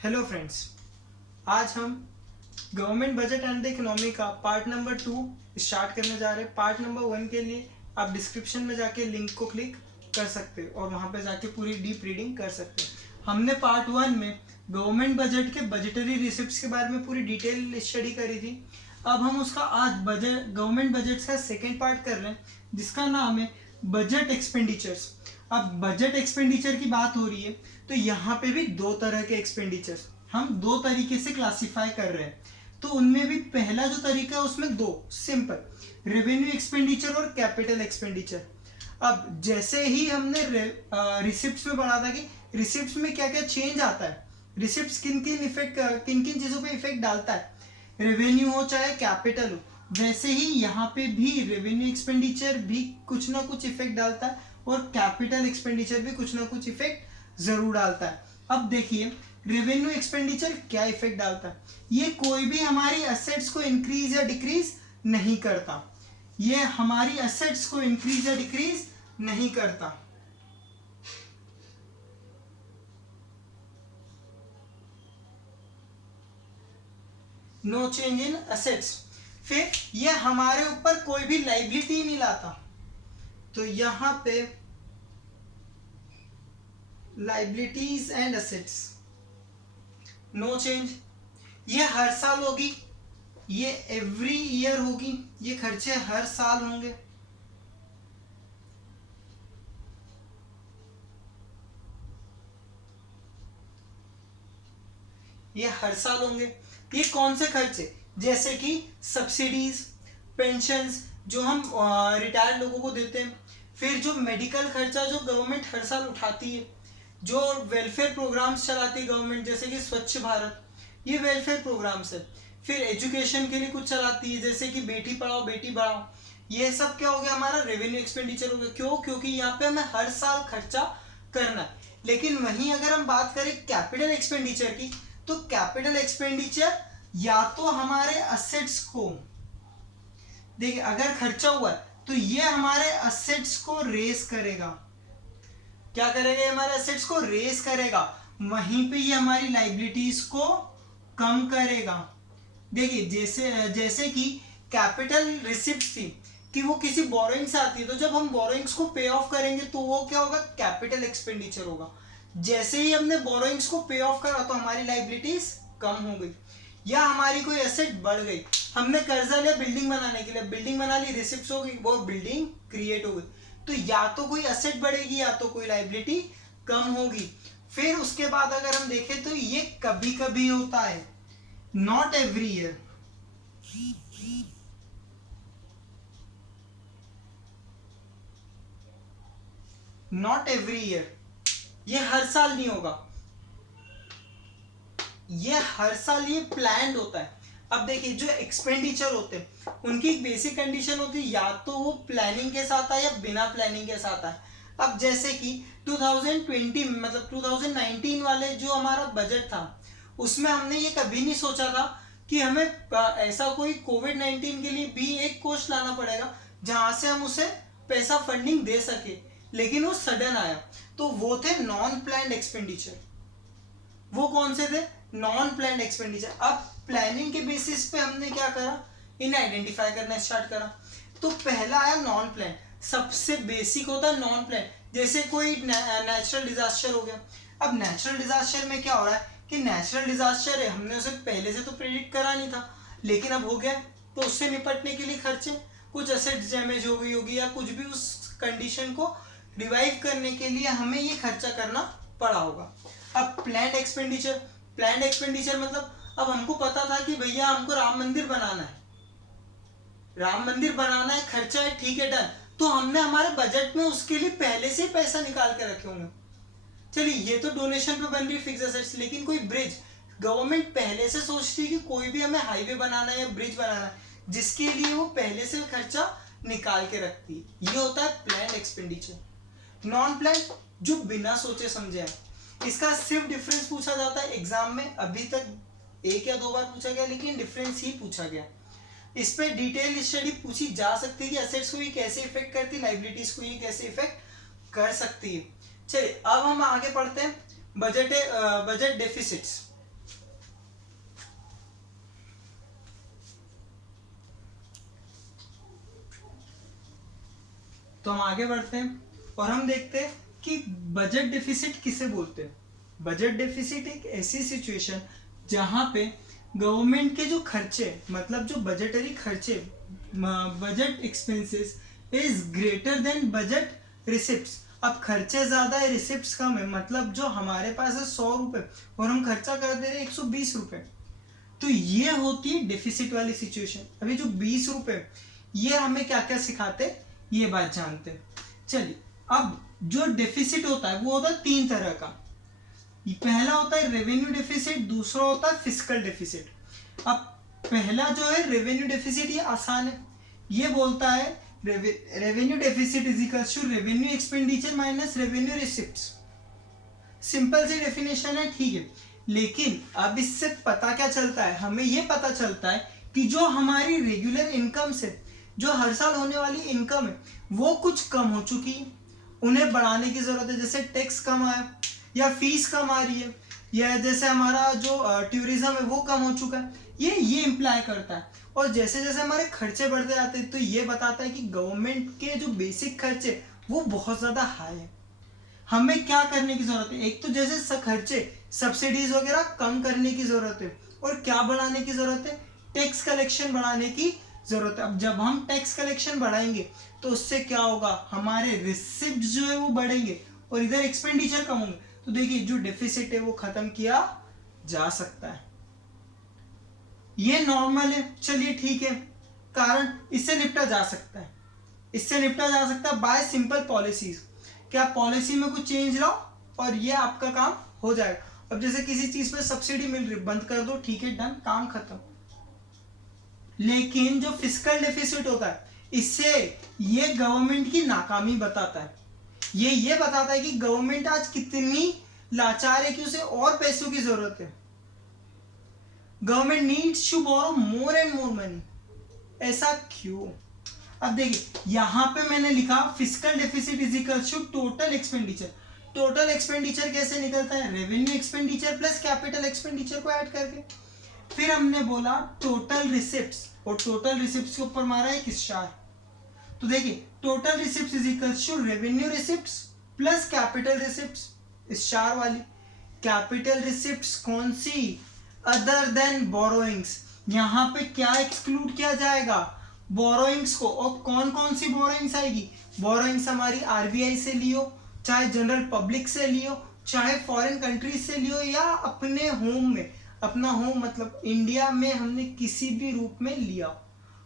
Hello friends, आज हम government budget and the economy का पार्ट नंबर 2 स्टार्ट करने जा रहे हैं। पार्ट नंबर 1 के लिए आप डिस्क्रिप्शन में जाके लिंक को क्लिक कर सकते हैं और वहाँ पे जाके पूरी डीप रीडिंग कर सकते हैं। हमने पार्ट 1 में गवर्नमेंट बजट के बजटरी रिसिप्ट्स के बारे में पूरी डिटेल स्टडी करी थी। अब हम उसका आज गवर्नमेंट बजट का सेकेंड पार्ट कर रहे हैं, जिसका नाम है बजट एक्सपेंडिचर्स। अब बजट एक्सपेंडिचर की बात हो रही है तो यहाँ पे भी दो तरह के एक्सपेंडिचर्स हम दो तरीके से क्लासिफाई कर रहे हैं। तो उनमें भी पहला जो तरीका है उसमें दो सिंपल रेवेन्यू एक्सपेंडिचर और कैपिटल एक्सपेंडिचर। अब जैसे ही हमने रिसिप्ट्स में पढ़ा था कि रिसिप्ट्स में क्या क्या चेंज आता है, रिसिप्ट्स किन किन चीजों पे इफेक्ट डालता है, रेवेन्यू हो चाहे कैपिटल हो, वैसे ही यहाँ पे भी रेवेन्यू एक्सपेंडिचर भी कुछ ना कुछ इफेक्ट डालता है और कैपिटल एक्सपेंडिचर भी कुछ ना कुछ इफेक्ट जरूर डालता है। अब देखिए रेवेन्यू एक्सपेंडिचर क्या इफेक्ट डालता है। ये कोई भी हमारी असेट्स को इंक्रीज या डिक्रीज नहीं करता, ये हमारी असेट्स को इंक्रीज या डिक्रीज नहीं करता। No change in assets. फिर ये हमारे ऊपर कोई भी लाइबिलिटी नहीं लाता, तो यहां पे liabilities and assets no change. ये हर साल होगी, ये एवरी ईयर होगी, ये खर्चे हर साल होंगे। ये हर साल होंगे। ये कौन से खर्चे, जैसे कि सब्सिडीज, पेंशन्स जो हम रिटायर्ड लोगों को देते हैं, फिर जो मेडिकल खर्चा जो गवर्नमेंट हर साल उठाती है, जो वेलफेयर प्रोग्राम्स चलाती है गवर्नमेंट जैसे कि स्वच्छ भारत, ये वेलफेयर प्रोग्राम्स है। फिर एजुकेशन के लिए कुछ चलाती है जैसे कि बेटी पढ़ाओ बेटी बढ़ाओ, ये सब क्या हो गया हमारा रेवेन्यू एक्सपेंडिचर हो गया। क्यों? क्योंकि यहाँ पे हमें हर साल खर्चा करना है। लेकिन वहीं अगर हम बात करें कैपिटल एक्सपेंडिचर की, तो कैपिटल एक्सपेंडिचर या तो हमारे असेट्स को, देखिए अगर खर्चा हुआ है तो ये हमारे असेट्स को रेस करेगा। क्या करेगा? ये हमारे असेट्स को रेस करेगा, वहीं पे ये हमारी लाइबिलिटीज को कम करेगा। देखिए जैसे कि कैपिटल रिसिप्ट थी कि वो किसी बोरोइंग से आती है, तो जब हम बोरोइंग्स को पे ऑफ करेंगे तो वो क्या होगा? कैपिटल एक्सपेंडिचर होगा। जैसे ही हमने बोरोइंग्स को पे ऑफ करा तो हमारी लाइबिलिटीज कम हो गई या हमारी कोई एसेट बढ़ गई। हमने कर्जा लिया बिल्डिंग बनाने के लिए, बिल्डिंग बना ली, रिसिप्ट हो गई, वो बिल्डिंग क्रिएट हो गई। तो या तो कोई एसेट बढ़ेगी या तो कोई लाइबिलिटी कम होगी। फिर उसके बाद अगर हम देखें तो ये कभी कभी होता है, not every year. Not every year, ये हर साल नहीं होगा, ये हर साल ये प्लान्ड होता है। अब देखिए जो एक्सपेंडिचर होते हैं उनकी एक बेसिक कंडीशन होती है, या तो वो प्लानिंग के साथ है या बिना प्लानिंग के साथ है। अब जैसे कि 2020 मतलब 2019 वाले जो हमारा बजट था उसमें हमने ये कभी नहीं सोचा था कि हमें ऐसा कोई कोविड-19 के लिए भी एक कोष लाना पड़ेगा जहां से हम उसे पैसा फंडिंग दे सके, लेकिन वो सडन आया। तो वो थे नॉन प्लान्ड एक्सपेंडिचर। वो कौन से थे? Non planned expenditure. अब प्लानिंग के बेसिस पे हमने क्या करा? इन्हें आइडेंटिफाई करना स्टार्ट करा। तो पहला आया नॉन प्लान, सबसे बेसिक होता है नॉन प्लान। जैसे कोई नेचुरल डिजास्टर हो गया। अब नेचुरल डिजास्टर में क्या हो रहा है कि नेचुरल डिजास्टर है, हमने उसे पहले से तो प्रेडिक्ट करा नहीं था, लेकिन अब हो गया, तो उससे निपटने के लिए खर्चे, कुछ एसेट्स डैमेज हो गई होगी या कुछ भी उस कंडीशन को रिवाइव करने के लिए हमें ये खर्चा करना पड़ा होगा। अब प्लान्ड एक्सपेंडिचर, प्लान्ड एक्सपेंडिचर मतलब अब हमको पता था कि भैया हमको राम मंदिर बनाना है, राम मंदिर बनाना है, खर्चा है, ठीक है, डन। तो हमने हमारे बजट में उसके लिए पहले से पैसा निकाल के रखे होंगे। चलिए ये तो डोनेशन पे बन रही फिक्स एसेट्स, लेकिन कोई ब्रिज, गवर्नमेंट पहले से सोचती है कि कोई भी हमें हाईवे बनाना है या ब्रिज बनाना है, जिसके लिए वो पहले से खर्चा निकाल के रखती है। ये होता है प्लान्ड एक्सपेंडिचर। नॉन प्लान्ड जो बिना सोचे समझे है, इसका सिर्फ डिफरेंस पूछा जाता है एग्जाम में, अभी तक 1 या 2 बार पूछा गया, लेकिन डिफरेंस ही पूछा गया। इस पे डिटेल स्टडी पूछी जा सकती है कि एसेट्स को ये कैसे इफेक्ट करती है, लाइबिलिटीज को ये कैसे इफेक्ट कर सकती है। चलिए अब हम आगे पढ़ते हैं बजट डेफिसिट्स। तो हम आगे बढ़ते हैं और हम देखते हैं कि बजट डेफिसिट किसे बोलते हैं। बजट डेफिसिट एक ऐसी सिचुएशन जहां पे गवर्नमेंट के जो खर्चे, मतलब जो बजटरी खर्चे, budget expenses is greater than budget receipts. अब खर्चे ज्यादा है, रिसिप्ट्स कम है, मतलब जो हमारे पास है 100 रुपए और हम खर्चा कर दे रहे हैं 120 रुपए, तो ये होती है डेफिसिट वाली सिचुएशन। अभी जो 20 रुपए, ये हमें क्या क्या सिखाते ये बात जानते हैं। चलिए, अब जो डेफिसिट होता है वो होता है 3 तरह का। पहला होता है रेवेन्यू डेफिसिट, दूसरा होता है फिस्कल डेफिसिट। अब पहला जो है रेवेन्यू डेफिसिट, ये आसान है। ये बोलता है revenue deficit is equals to revenue expenditure minus revenue receipts. Simple सी डेफिनेशन है, ठीक है। लेकिन अब इससे पता क्या चलता है, हमें ये पता चलता है कि जो हमारी रेगुलर इनकम से, जो हर साल होने वाली इनकम है, वो कुछ कम हो चुकी है, उन्हें बढ़ाने की जरूरत है। जैसे टैक्स कम आया या फीस कम आ रही है, या जैसे हमारा जो टूरिज्म है वो कम हो चुका है, ये इम्प्लाई करता है। और जैसे जैसे हमारे खर्चे बढ़ते जाते हैं तो ये बताता है कि गवर्नमेंट के जो बेसिक खर्चे वो बहुत ज़्यादा हाई है। हमें क्या करने की जरूरत है, एक तो जैसे खर्चे सब्सिडीज वगैरह कम करने की जरूरत है, और क्या बढ़ाने की जरूरत है, टैक्स कलेक्शन बढ़ाने की जरूरत है। अब जब हम टैक्स कलेक्शन बढ़ाएंगे तो उससे क्या होगा, हमारे रिसिप्ट जो है वो बढ़ेंगे और इधर एक्सपेंडिचर कम होंगे। तो देखिए जो डेफिसिट है वो खत्म किया जा सकता है। ये नॉर्मल है, चलिए ठीक है, कारण इससे निपटा जा सकता है। इससे निपटा जा सकता है बाय सिंपल पॉलिसीज। क्या पॉलिसी में कुछ चेंज लाओ और ये आपका काम हो जाएगा। अब जैसे किसी चीज पे सब्सिडी मिल रही, बंद कर दो, ठीक है, डन, काम खत्म। लेकिन जो फिस्कल डेफिसिट होता है, इससे ये गवर्नमेंट की नाकामी बताता है। ये बताता है कि गवर्नमेंट आज कितनी लाचार है कि उसे और पैसों की जरूरत है। Government needs to borrow more and more money. ऐसा क्यों? अब देखिए यहां पे मैंने लिखा fiscal deficit is equal to total expenditure. Total expenditure कैसे निकलता है, revenue expenditure plus capital expenditure को ऐड करके। फिर हमने बोला टोटल रिसिप्ट्स, और टोटल रिसिप्ट्स के ऊपर मारा एक स्टार। तो देखिए total receipts is equal to revenue receipts plus capital receipts, star वाली। कैपिटल रिसिप्ट्स कौन सी, अदर देन बोरोइंग्स। यहां पे क्या एक्सक्लूड किया जाएगा, बोरोइंग्स को। और कौन कौन सी बोरोइंग्स आएगी, बोरोइंग्स हमारी आरबीआई से लियो, चाहे जनरल पब्लिक से लियो, चाहे फॉरेन कंट्रीज से लियो, या अपने होम में, अपना होम मतलब इंडिया में हमने किसी भी रूप में लिया।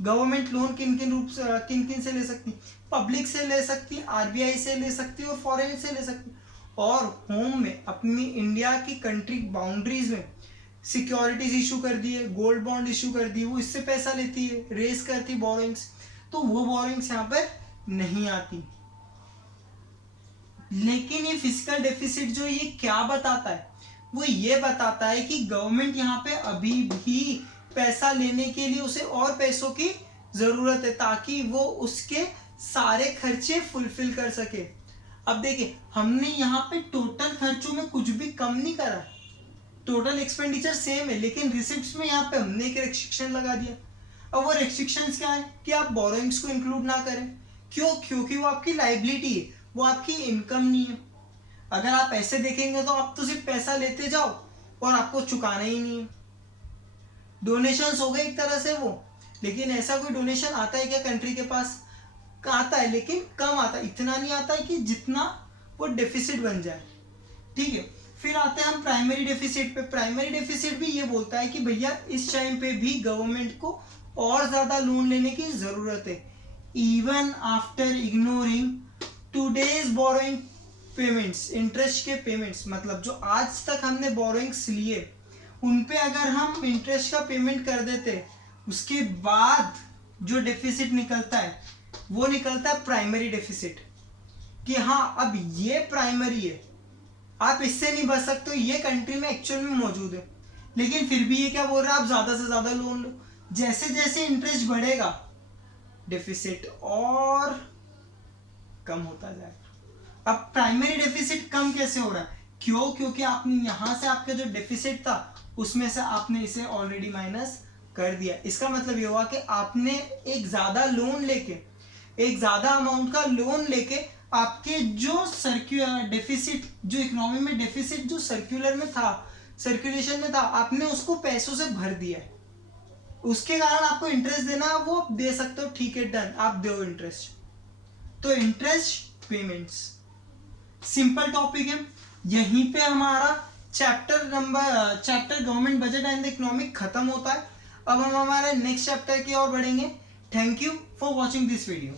गवर्नमेंट लोन किन किन से ले सकती, पब्लिक से ले सकती, आरबीआई से ले सकती और फॉरेन से ले सकती। और होम में अपनी इंडिया की कंट्री बाउंड्रीज में सिक्योरिटीज इशू कर दी है, गोल्ड बॉन्ड इशू कर दी, वो इससे पैसा लेती है, रेस करती बोरोइंग्स, तो वो बोरोइंग्स यहाँ पर नहीं आती। लेकिन ये फिस्कल डेफिसिट जो ये क्या बताता है, वो ये बताता है कि गवर्नमेंट यहाँ पे अभी भी पैसा लेने के लिए उसे और पैसों की जरूरत है, ताकि वो उसके सारे खर्चे फुलफिल कर सके। अब देखिए हमने यहाँ पे टोटल खर्चों में कुछ भी कम नहीं करा, टोटल एक्सपेंडिचर सेम है, लेकिन रिसिप्ट्स में यहाँ पे हमने एक रेस्ट्रिक्शन लगा दिया। अब वो रेस्ट्रिक्शंस क्या है कि आप बोरोइंग्स को इंक्लूड ना करें। क्यों? क्योंकि वो आपकी लाइबिलिटी है, वो आपकी इनकम नहीं है। अगर आप ऐसे देखेंगे तो आप तो सिर्फ पैसा लेते जाओ और आपको चुकाना ही नहीं है। डोनेशंस हो गए एक तरह से वो, लेकिन ऐसा कोई डोनेशन आता है क्या कंट्री के पास? आता है, लेकिन कम आता है, इतना नहीं आता है कि जितना वो डेफिसिट बन जाए। ठीक है, फिर आते हैं हम प्राइमरी डेफिसिट पे। प्राइमरी डेफिसिट भी ये बोलता है कि भैया इस टाइम पे भी गवर्नमेंट को और ज्यादा लोन लेने की जरूरत है, even after ignoring today's borrowing payments, interest के पेमेंट्स। मतलब जो आज तक हमने बोरोइंग्स लिए उन पे अगर हम इंटरेस्ट का पेमेंट कर देते, उसके बाद जो डेफिसिट निकलता है वो निकलता है प्राइमरी डेफिसिट। कि हाँ अब ये प्राइमरी है, आप इससे नहीं बच सकते, ये कंट्री में एक्चुअल में मौजूद है, लेकिन फिर भी ये क्या बोल रहा है, आप ज्यादा से ज्यादा लोन लो। जैसे जैसे इंटरेस्ट बढ़ेगा डेफिसिट और कम होता जाएगा। अब प्राइमरी डेफिसिट कम कैसे हो रहा है, क्यों? क्योंकि आपने यहां से आपका जो डेफिसिट था उसमें से आपने इसे ऑलरेडी माइनस कर दिया। इसका मतलब ये हुआ कि आपने एक ज्यादा लोन लेके एक ज्यादा अमाउंट का लोन लेके आपके जो सर्क्यूलर डेफिसिट, जो इकोनॉमी में डेफिसिट जो सर्क्यूलर में था, सर्कुलेशन में था, आपने उसको पैसों से भर दिया है, उसके कारण आपको इंटरेस्ट देना है, वो आप दे सकते हो, ठीक है डन, आप दो इंटरेस्ट। तो इंटरेस्ट पेमेंट्स सिंपल टॉपिक है। यहीं पे हमारा chapter government budget and economic खत्म होता है। अब हम हमारे नेक्स्ट चैप्टर की ओर बढ़ेंगे। Thank you for watching this video.